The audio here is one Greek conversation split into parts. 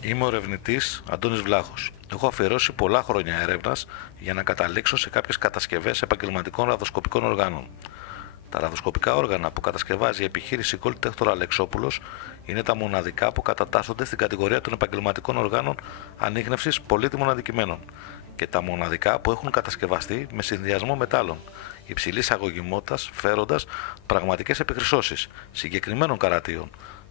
Είμαι ο ερευνητής Αντώνης Βλάχος. Έχω αφιερώσει πολλά χρόνια έρευνας για να καταλήξω σε κάποιες κατασκευές επαγγελματικών ραδοσκοπικών οργάνων. Τα ραδοσκοπικά όργανα που κατασκευάζει η επιχείρηση Gold Detector Αλεξόπουλος είναι τα μοναδικά που κατατάσσονται στην κατηγορία των επαγγελματικών οργάνων ανίχνευσης πολύτιμων αντικειμένων και τα μοναδικά που έχουν κατασκευαστεί με συνδυασμό μετάλλων υψηλής αγωγημότητας, φέροντας πραγματικές επιχρυσώσεις συγκεκριμένων καρατίων,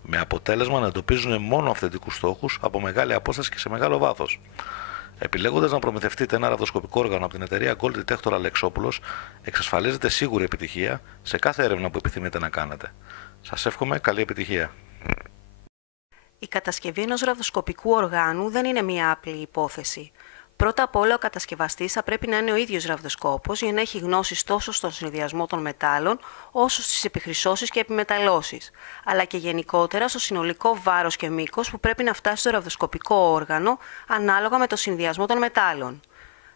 με αποτέλεσμα να εντοπίζουν μόνο αυθεντικούς στόχους από μεγάλη απόσταση και σε μεγάλο βάθος. Επιλέγοντας να προμηθευτείτε ένα ραδοσκοπικό όργανο από την εταιρεία Gold Detector Αλεξόπουλος, εξασφαλίζετε σίγουρη επιτυχία σε κάθε έρευνα που επιθυμείτε να κάνετε. Σας εύχομαι καλή επιτυχία. Η κατασκευή ενός ραδοσκοπικού οργάνου δεν είναι μια απλή υπόθεση. Πρώτα απ' όλα, ο κατασκευαστής θα πρέπει να είναι ο ίδιος ραδοσκόπος για να έχει γνώσεις τόσο στον συνδυασμό των μετάλλων, όσο στις επιχρυσώσεις και επιμεταλλώσεις, αλλά και γενικότερα στο συνολικό βάρος και μήκος που πρέπει να φτάσει στο ραδοσκοπικό όργανο ανάλογα με το συνδυασμό των μετάλλων.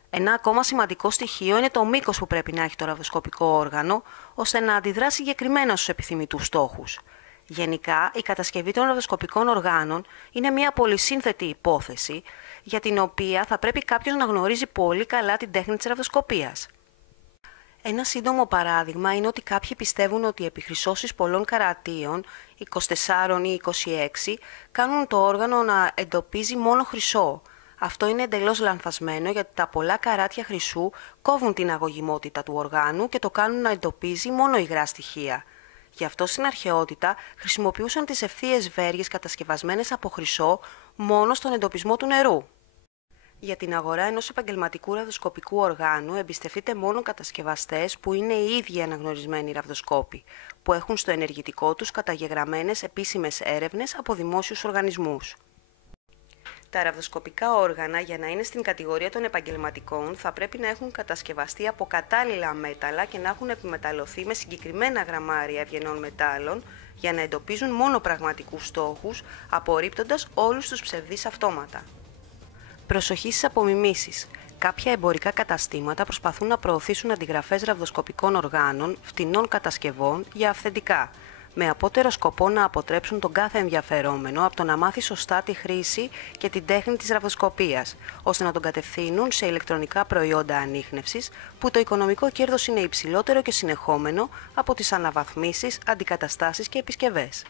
Ένα ακόμα σημαντικό στοιχείο είναι το μήκος που πρέπει να έχει το ραδοσκοπικό όργανο, ώστε να αντιδρά συγκεκριμένα στους επιθυμητούς στόχους. Γενικά, η κατασκευή των ραδοσκοπικών οργάνων είναι μια πολυσύνθετη υπόθεση, για την οποία θα πρέπει κάποιος να γνωρίζει πολύ καλά την τέχνη της ραδοσκοπίας. Ένα σύντομο παράδειγμα είναι ότι κάποιοι πιστεύουν ότι οι επιχρυσώσεις πολλών καρατίων, 24 ή 26, κάνουν το όργανο να εντοπίζει μόνο χρυσό. Αυτό είναι εντελώς λανθασμένο, γιατί τα πολλά καράτια χρυσού κόβουν την αγωγημότητα του οργάνου και το κάνουν να εντοπίζει μόνο υγρά στοιχεία. Γι' αυτό στην αρχαιότητα χρησιμοποιούσαν τις ευθείες βέργες κατασκευασμένες από χρυσό μόνο στον εντοπισμό του νερού. Για την αγορά ενός επαγγελματικού ραδοσκοπικού οργάνου εμπιστευτείτε μόνο κατασκευαστές που είναι οι ίδιοι αναγνωρισμένοι ραδοσκόποι, που έχουν στο ενεργητικό τους καταγεγραμμένες επίσημες έρευνες από δημόσιους οργανισμούς. Τα ραδοσκοπικά όργανα, για να είναι στην κατηγορία των επαγγελματικών, θα πρέπει να έχουν κατασκευαστεί από κατάλληλα μέταλλα και να έχουν επιμεταλλωθεί με συγκεκριμένα γραμμάρια ευγενών μετάλλων, για να εντοπίζουν μόνο πραγματικούς στόχους, απορρίπτοντας όλους τους ψευδείς αυτόματα. Προσοχή στις απομιμήσεις. Κάποια εμπορικά καταστήματα προσπαθούν να προωθήσουν αντιγραφές ραδοσκοπικών οργάνων φτηνών κατασκευών για αυθεντικά, με απότερο σκοπό να αποτρέψουν τον κάθε ενδιαφερόμενο από το να μάθει σωστά τη χρήση και την τέχνη της ραδοσκοπίας, ώστε να τον κατευθύνουν σε ηλεκτρονικά προϊόντα ανίχνευσης, που το οικονομικό κέρδος είναι υψηλότερο και συνεχόμενο από τις αναβαθμίσεις, αντικαταστάσεις και επισκευές.